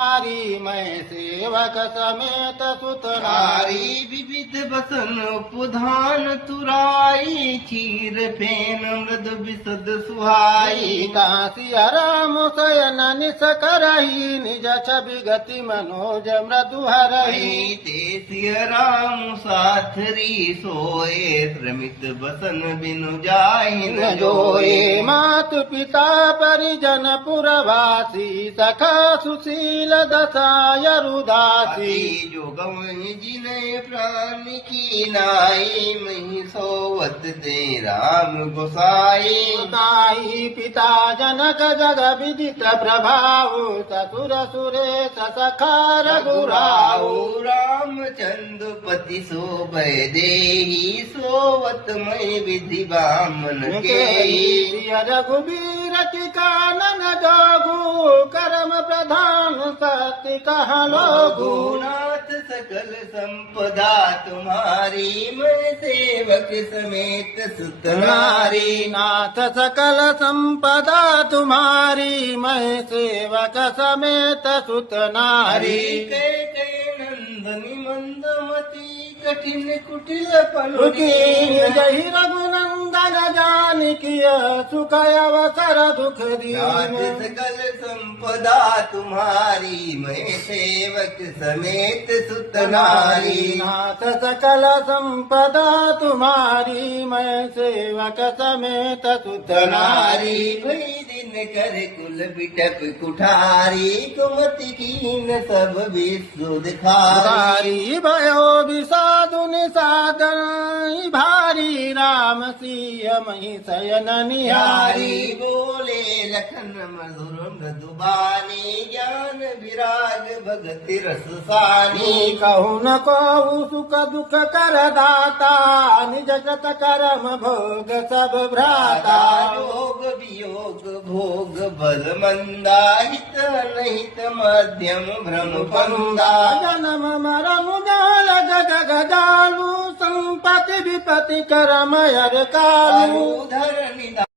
नारी मैं सेवक समेत सुत नारी विविध बसन उपधान तुराई चीर फेन मृद विशद सुहाई काशी राम शयन निस करही निज छवि गति मनोज मृदु हरही ते सिय राम साथरी सोए श्रमित बसन बिनु जाहि न जोए मात पिता परिजन पुरवासी सखा सुशील दसाय रुदासी जो गवन जिने प्राण की नाई मही सोवत दे राम गोसाई ताई पिता जनक जग विदित प्रभाव ससुर सुरेश सखा रघुराऊ रामचंद्र पति शोभय देही सोवत मय विधि बामन के रघुबीर की कानन जोगु कर्म प्रधान सत्य कह लोगु नाथ सकल संपदा तुम्हारी मैं सेवक समेत सुत नारी नाथ सकल संपदा तुम्हारी मैं सेवक समेत सुत नारी कै नंदनी मंदमती कठिन कुटिल रुकी पलुकी जही रघुनंदन जानकी सुख अवसर दुख नाथ दीन सकल संपदा तुम्हारी मैं सेवक समेत सुत नारी नाथ सकल संपदा तुम्हारी मैं सेवक समेत सुत नारी कई दिन कर कुल बिटप कुठारी कुमति कीन सब विश्व दिखारी भारी भयो विषादु निषादन भारी राम सिय मही शयन निहारी निहारी बोले लखन मधुर मृदुबानी ज्ञान विराग भगति रस सानी कहु न कहु सुख दुख कर दाता निज कृत कर्म भोग सब भ्राता योग वियोग भोग बल मंदा हित अनहित मध्यम भ्रम पंदा जन्म मरण जाल जग गजालु संपत्ति विपत्ति करम यर कालू धर निदा